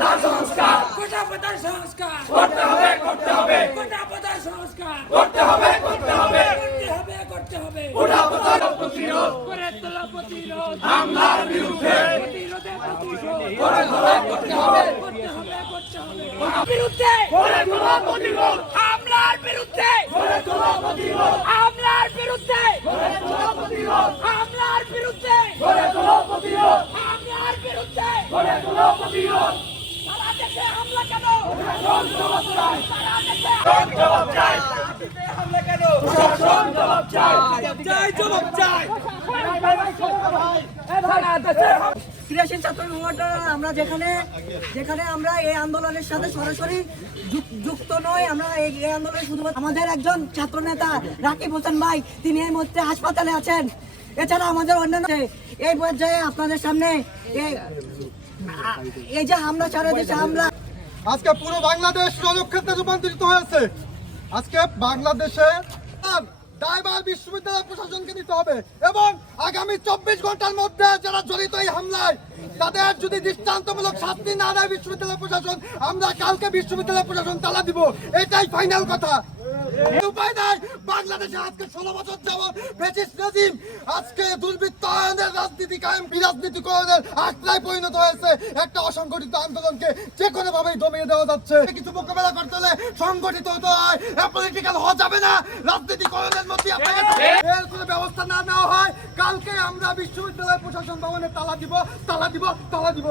প্রধান সংস্কার। কোটা প্রধান সংস্কার। করতে হবে করতে হবে। কোটা প্রধান সংস্কার। করতে হবে করতে হবে। করতে হবে করতে হবে। কোটা প্রধান প্রতিরোধ। করে তোলা প্রতিরোধ। হামলার বিরুদ্ধে। প্রতিরোধে প্রতিরোধ। করে তোলা করতে হবে। করতে হবে করতে হবে। বিরুদ্ধে। করে তোলা প্রতিরোধ। হামলার বিরুদ্ধে। করে তোলা প্রতিরোধ। হামলার বিরুদ্ধে। করে তোলা প্রতিরোধ। হামলার বিরুদ্ধে। করে তোলা প্রতিরোধ। হামলার বিরুদ্ধে। করে তোলা প্রতিরোধ। ক্রিয়াশীল ছাত্র সংগঠন আমরা যেখানে যেখানে আমরা এই আন্দোলনের সাথে সরাসরি যুক- যুক্ত নই আমরা এই এই আন্দোলনে শুধুমাত্র আমাদের একজন ছাত্র নেতা রাকিব হোসেন ভাই তিনি এই মধ্যে হাসপাতালে আছেন। এছাড়া আমাদের অন্যান্য এই পর্যায়ে আপনাদের সামনে এই যে হামলা সারা দেশে হামলা। আজকে পুরো বাংলাদেশ রণক্ষেত্রে রূপান্তরিত হয়েছে। আজকে বাংলাদেশে দায়বার বিশ্ববিদ্যালয় প্রশাসনকে নিতে হবে এবং আগামী চব্বিশ ঘণ্টার মধ্যে যারা জড়িত এই হামলায়, তাদের যদি দৃষ্টান্তমূলক শাস্তি না দেয় বিশ্ববিদ্যালয় প্রশাসন, আমরা কালকে বিশ্ববিদ্যালয় প্রশাসন তালা দিব। এটাই ফাইনাল কথা। উপায় নাই বাংলাদেশে আজকে ষোলো বছর যাবৎ ব্রিটিশ রেজিম আজকে দুর্বৃত্তায়নের রাজনীতি কায়েম রাজনীতিকরণের আখড়ায় পরিণত হয়েছে। একটা অসংগঠিত আন্দোলনকে যে কোনো দমিয়ে দেওয়া যাচ্ছে। কিছু মোকাবেলা করতে হলে সংগঠিত হতে হয়। পলিটিক্যাল হওয়া যাবে না। রাজনীতিকরণের মধ্যে আপনাকে এর কোনো ব্যবস্থা না নেওয়া হয়। কালকে আমরা বিশ্ববিদ্যালয় প্রশাসন ভবনে তালা দিব তালা দিব তালা দিব।